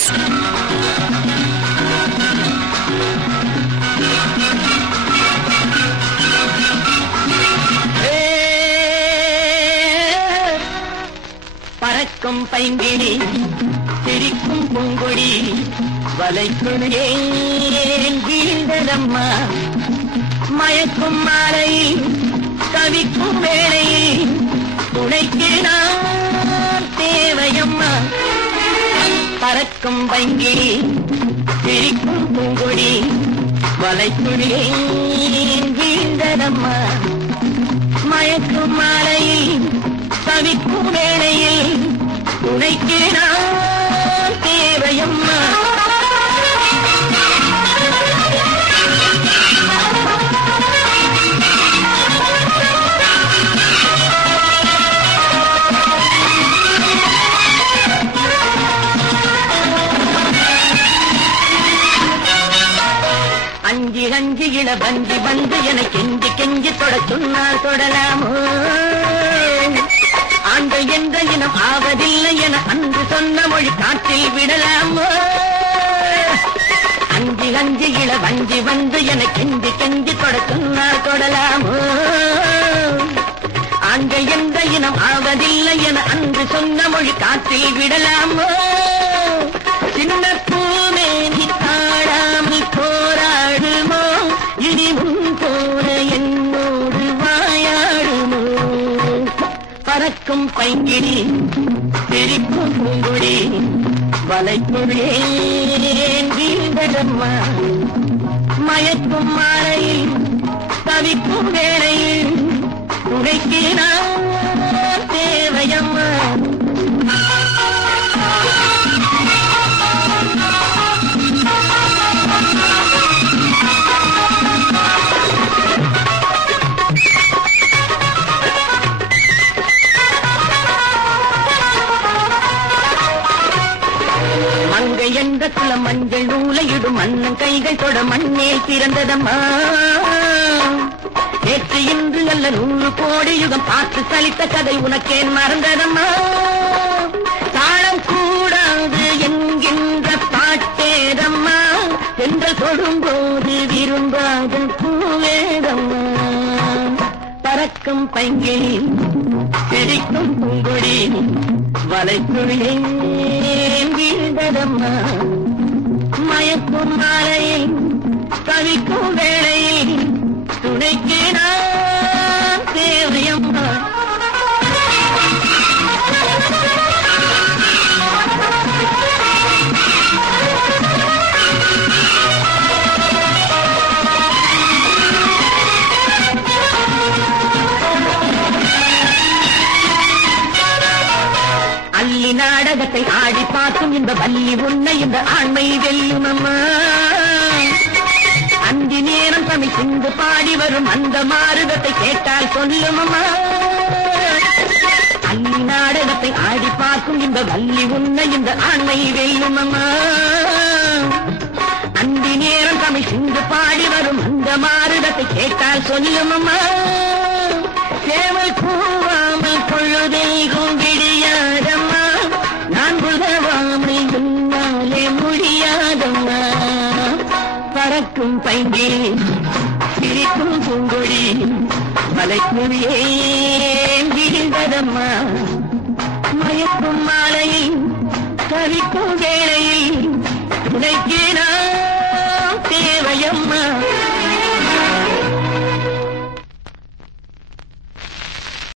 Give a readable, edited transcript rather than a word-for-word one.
Brothers. பறக்கும் பைங்கிடி சிரிக்கும் பூங்கொடி வலைக்குள் ஏன் வீழ்ந்ததம்மா மயக்கும் மாலையில் கவிக்கும் வேளையில் துணைக்கு நான் தேவையம்மா பறக்கும் பைங்கிடி சிரிக்கும் பூங்கொடி வலைக்குள் ஏன் வீழ்ந்ததம்மா மயக்கும் மாலையில் கவிக்கும் வேளையில் துணைக்கு நான் தேவையம்மா அஞ்சி அஞ்சி இள வஞ்சி வந்து என கெஞ்சி கெஞ்சி தொட சொன்னால் தொடலாமோ ஆண்கள் என்ற இனம் ஆவதில்லை என அன்று சொன்ன மொழி காற்றில் விடலாமோ அஞ்சி அஞ்சி இள வஞ்சி வந்து என கெஞ்சி கெஞ்சி தொட சொன்னால் தொடலாமோ ஆண்கள் என்ற இனம் ஆவதில்லை என அன்று சொன்ன மொழி காற்றில் விடலாமோ சின்ன பூமேனி தாழாமல் போராடுமோ இனி முன் போற என்னோடு வாயாடுமோ பறக்கும் பைங்கிடி சிரிக்கும் பூங்குடி வலைக்குள்ளே வீழ்ந்ததம்மா மயக்கும் மாலையில் தவிக்கும் வேளையில் துணைக்கு நான் தேவையம்மா என்ற குல மஞ்சள் நூலையிடும் மன்னன் கைகள் தொட மண்ணேல் பிறந்ததம்மா நேற்று இன்று அல்ல 100 கோடி யுகம் பார்த்து சலித்த கதை உனக்கேன் மறந்ததம்மா தாளம் கூடாது என்கின்ற பாட்டேதம்மா என்ற தொடும்போது விரும்பாத பூவேதம்மா பறக்கும் பைங்கிடி சிரிக்கும் பூங்கொடி வலைக்குள்ளே வீழ்ந்ததம்மா மயக்கும் மாலையில் கவிக்கும் வேளையில் துணைக்கு நான் தேவையம்மா அள்ளி நாடகத்தை ஆடி பார்க்கும் இந்த வள்ளி உன்னை இந்த ஆண்மை வெல்லுமம்மா அந்தி நேரம் தமிழ் சிந்து பாடி வரும் அந்த மாறுதத்தை கேட்டால் சொல்லுமம்மா அள்ளி நாடகத்தை ஆடி பார்க்கும் இந்த வள்ளி உன்னை இந்த ஆண்மை வெல்லுமம்மா அந்தி நேரம் தமிழ் சிந்து பாடி வரும் அந்த மாறுதத்தை கேட்டால் சொல்லுமம்மா சேவல் பூவாமல் பொழுதேகும் விடியாதம்மா நான் உதவாமல் முன்னாலே முடியாதம்மா பறக்கும் பைங்கி சிரிக்கும் பூங்கொடி மலைக்குழியே வீழ்ந்ததம்மா மயக்கும் மாலையில் கவிக்கும் வேளையில் துணைக்கே